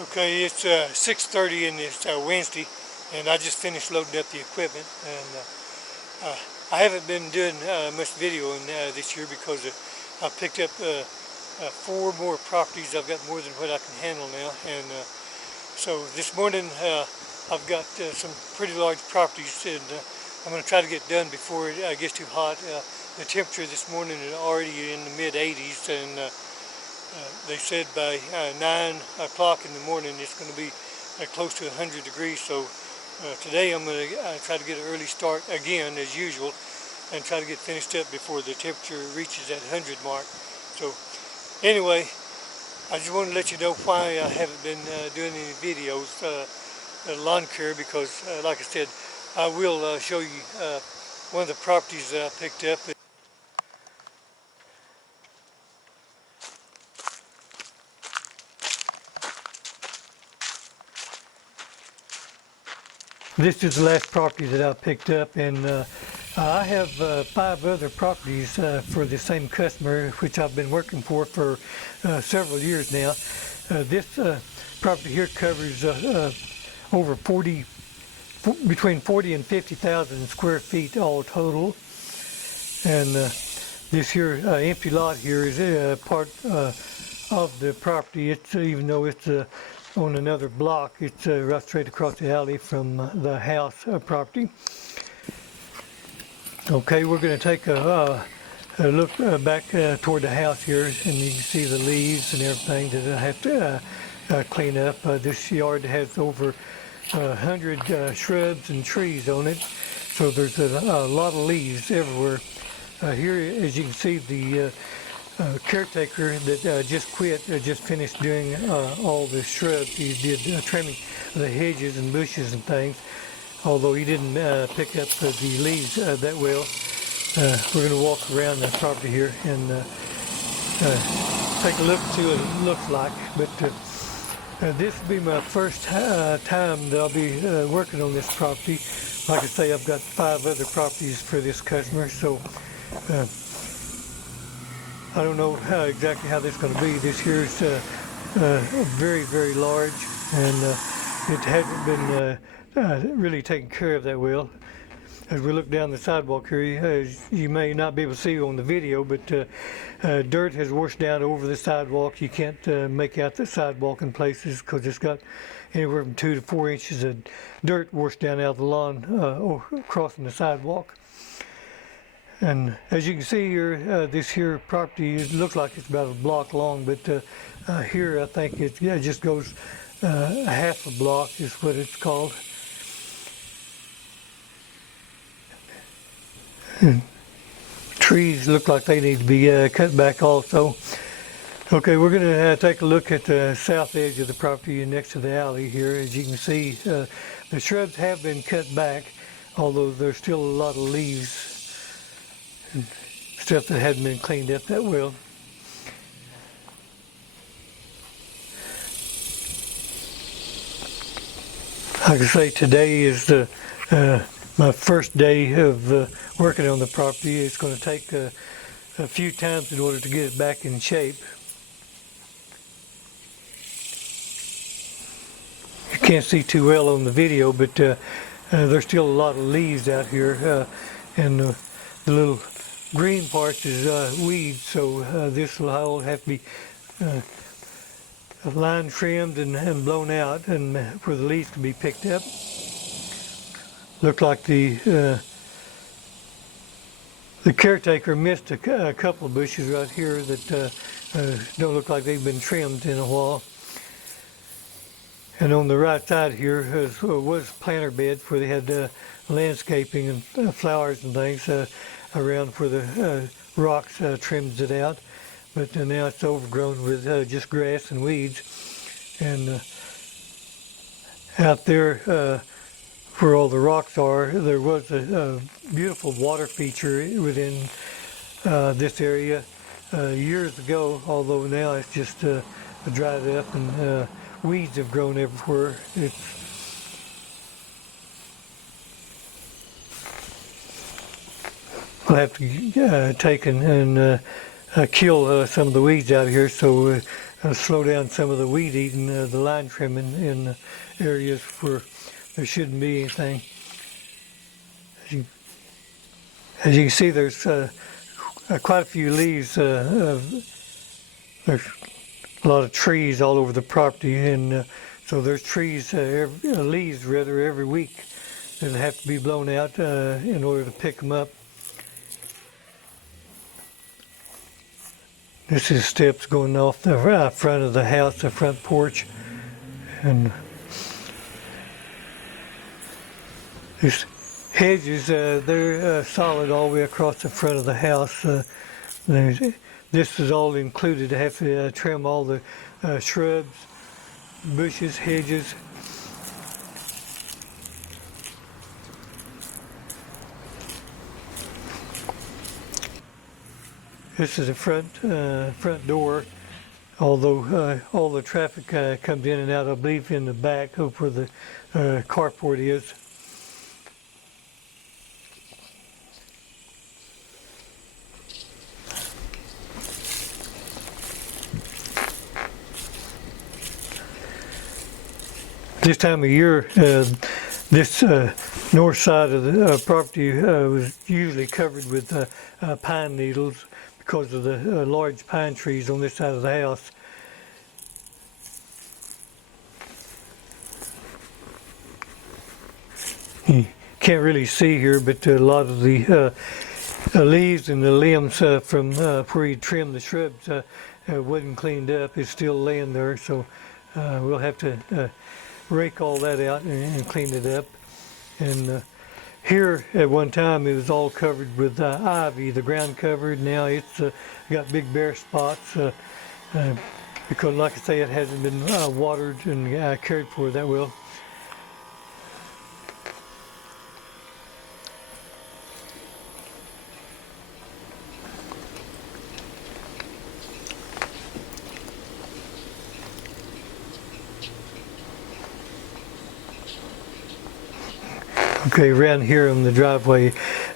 Okay, it's 6:30 and it's Wednesday, and I just finished loading up the equipment. And I haven't been doing much videoing this year because I picked up 4 more properties. I've got more than what I can handle now, and so this morning I've got some pretty large properties, and I'm going to try to get done before it gets too hot. The temperature this morning is already in the mid-80s, and they said by 9 o'clock in the morning it's going to be close to 100 degrees. So today I'm going to try to get an early start again as usual and try to get finished up before the temperature reaches that 100 mark. So anyway, I just wanted to let you know why I haven't been doing any videos, lawn care, because like I said, I will show you one of the properties that I picked up. This is the last property that I picked up, and I have 5 other properties for the same customer, which I've been working for several years now. This property here covers over between 40 and 50,000 square feet all total, and this here empty lot here is part of the property. It's even though it's on another block, it's right straight across the alley from the house property. Okay, we're going to take a look back toward the house here, and you can see the leaves and everything that I have to clean up. This yard has over 100 shrubs and trees on it, so there's a lot of leaves everywhere. Here, as you can see, the caretaker that just quit just finished doing all the shrubs. He did trimming the hedges and bushes and things, although he didn't pick up the leaves that well. We're going to walk around the property here and take a look and see what it looks like. But this will be my first time that I'll be working on this property. Like I say, I've got 5 other properties for this customer, so I don't know exactly how this is going to be. This here is very, very large, and it hasn't been really taken care of that well. As we look down the sidewalk here, you may not be able to see on the video, but dirt has washed down over the sidewalk. You can't make out the sidewalk in places because it's got anywhere from 2 to 4 inches of dirt washed down out of the lawn crossing the sidewalk. And as you can see here, this here property, it looks like it's about a block long, but here I think it just goes half a block is what it's called. And trees look like they need to be cut back also. Okay, we're going to take a look at the south edge of the property next to the alley here. As you can see, the shrubs have been cut back, although there's still a lot of leaves and stuff that hadn't been cleaned up that well. Like I say, today is my first day of working on the property. It's going to take a few times in order to get it back in shape. You can't see too well on the video, but there's still a lot of leaves out here, and the little green parts is weeds, so this will all have to be line trimmed and blown out, and for the leaves to be picked up. Look like the caretaker missed a couple of bushes right here that don't look like they've been trimmed in a while. And on the right side here was planter beds where they had landscaping and flowers and things around where the rocks trimmed it out. But now it's overgrown with just grass and weeds. And out there where all the rocks are, there was a beautiful water feature within this area years ago, although now it's just dried up and weeds have grown everywhere. We'll have to take and kill some of the weeds out here so slow down some of the weed eating, the line trimming in areas where there shouldn't be anything. As you can see, there's quite a few leaves. There's a lot of trees all over the property, and so there's trees, leaves rather, every week that have to be blown out in order to pick them up. This is steps going off the front of the house, the front porch, and these hedges, they're solid all the way across the front of the house. This is all included. I have to trim all the shrubs, bushes, hedges. This is the front door, although all the traffic comes in and out, I believe, in the back of where the carport is. This time of year, this north side of the property was usually covered with pine needles because of the large pine trees on this side of the house. You can't really see here, but a lot of the leaves and the limbs from where you trimmed the shrubs wasn't cleaned up. It's still laying there, so we'll have to rake all that out and clean it up. And here at one time it was all covered with ivy, the ground covered. Now it's got big bare spots because, like I say, it hasn't been watered and cared for that well. Okay, around here on the driveway,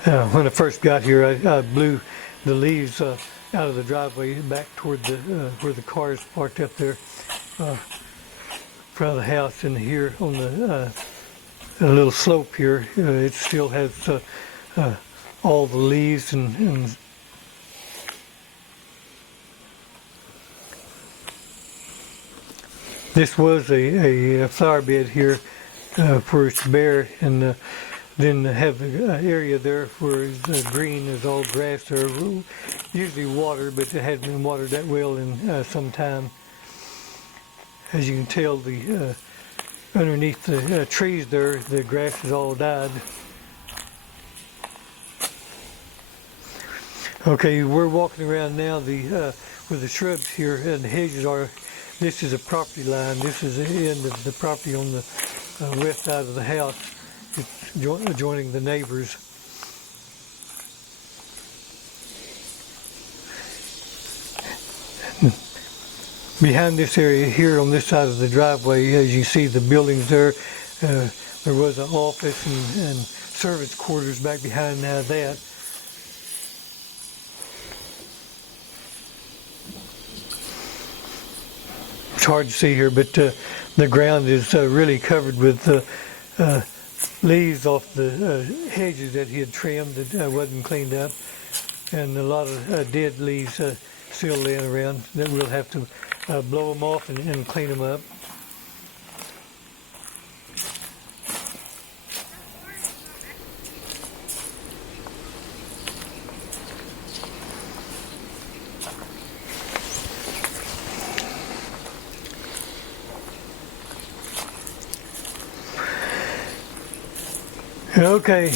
when I first got here, I blew the leaves out of the driveway back toward the where the car is parked up there, in front of the house. And here on the little slope here, it still has all the leaves and this was a flower bed here where it's bare, and then have the area there where it's green, is all grass there, usually water, but it hasn't been watered that well in some time. As you can tell, the underneath the trees there, the grass has all died. Okay, we're walking around now where the shrubs here and the hedges are. This is a property line. This is the end of the property on the west side of the house. It's adjoining the neighbors. Behind this area here on this side of the driveway, as you see the buildings there, there was an office and servants' quarters back behind that. It's hard to see here, but the ground is really covered with leaves off the hedges that he had trimmed that wasn't cleaned up, and a lot of dead leaves still laying around that we'll have to blow them off and clean them up. Okay.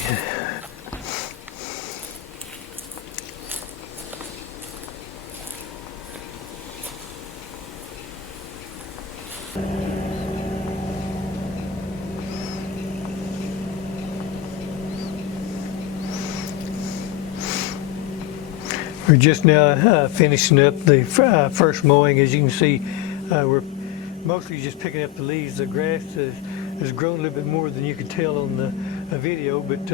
We're just now finishing up the first mowing. As you can see, we're mostly just picking up the leaves. The grass has grown a little bit more than you could tell on the video, but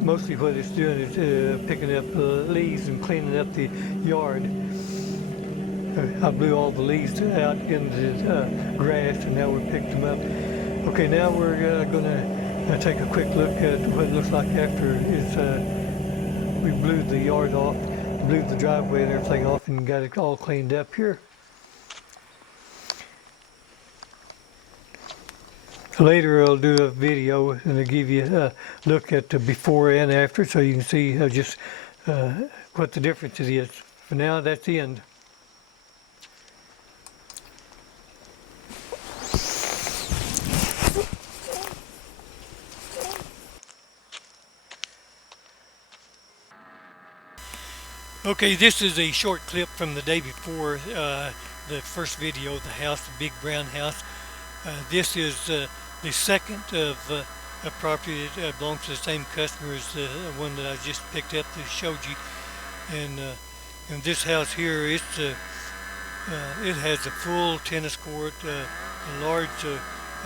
mostly what it's doing is picking up leaves and cleaning up the yard. I blew all the leaves out in the grass, and now we picked them up. Okay, now we're going to take a quick look at what it looks like after we blew the yard off, blew the driveway and everything off, and got it all cleaned up here. Later I'll do a video and I'll give you a look at the before and after, so you can see just what the difference it is. For now, that's the end. Okay, this is a short clip from the day before the first video of the house, the big brown house. This is the second of a property that belongs to the same customer as the one that I just picked up that showed you. And this house here, it has a full tennis court, a large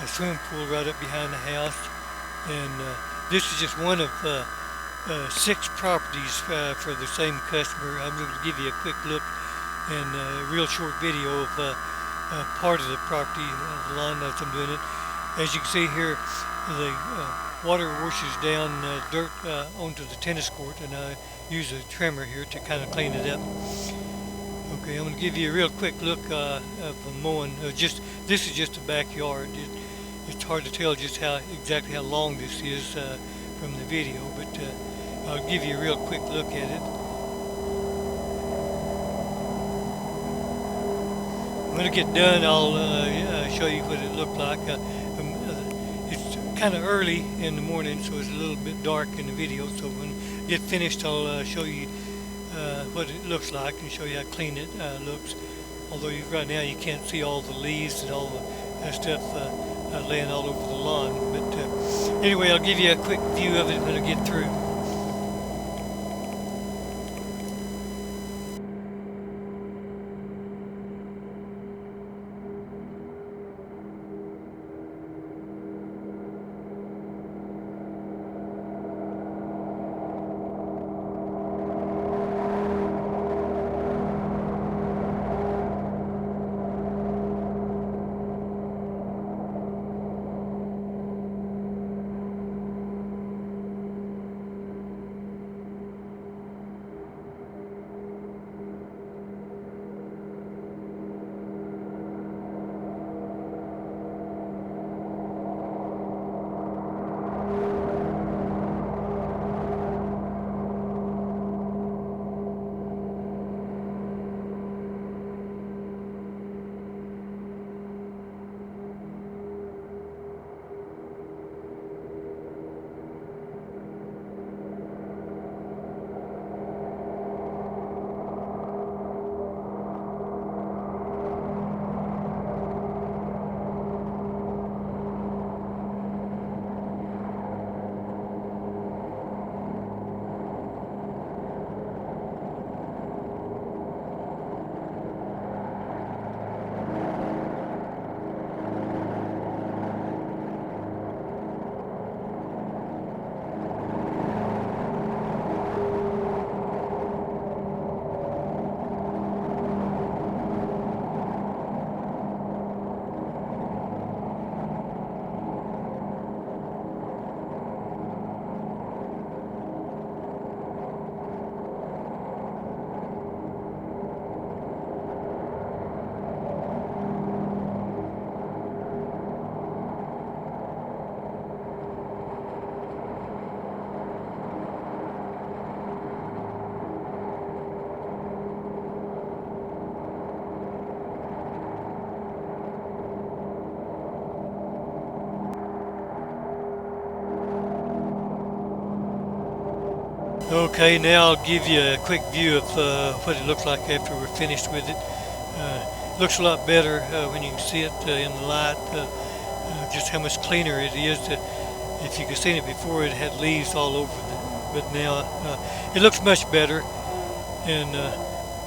swimming pool right up behind the house. And this is just one of 6 properties for the same customer. I'm going to give you a quick look and a real short video of part of the property, the lawn as I'm doing it. As you can see here, the water washes down dirt onto the tennis court, and I use a trimmer here to kind of clean it up. Okay, I'm going to give you a real quick look of the mowing. This is just a backyard. It's hard to tell just exactly how long this is from the video, but I'll give you a real quick look at it. When I get done, I'll show you what it looked like. It's kind of early in the morning, so it's a little bit dark in the video. So when I get finished, I'll show you what it looks like and show you how clean it looks. Although right now you can't see all the leaves and all the stuff laying all over the lawn. But anyway, I'll give you a quick view of it when I get through. Okay, now I'll give you a quick view of what it looks like after we're finished with it. Looks a lot better when you can see it in the light, just how much cleaner it is. If you could see it before, it had leaves all over it, but now it looks much better. And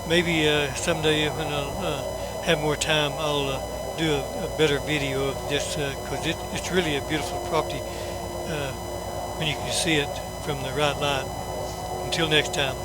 maybe someday when I'll have more time, I'll do a better video of this, because it's really a beautiful property when you can see it from the right light. Until next time.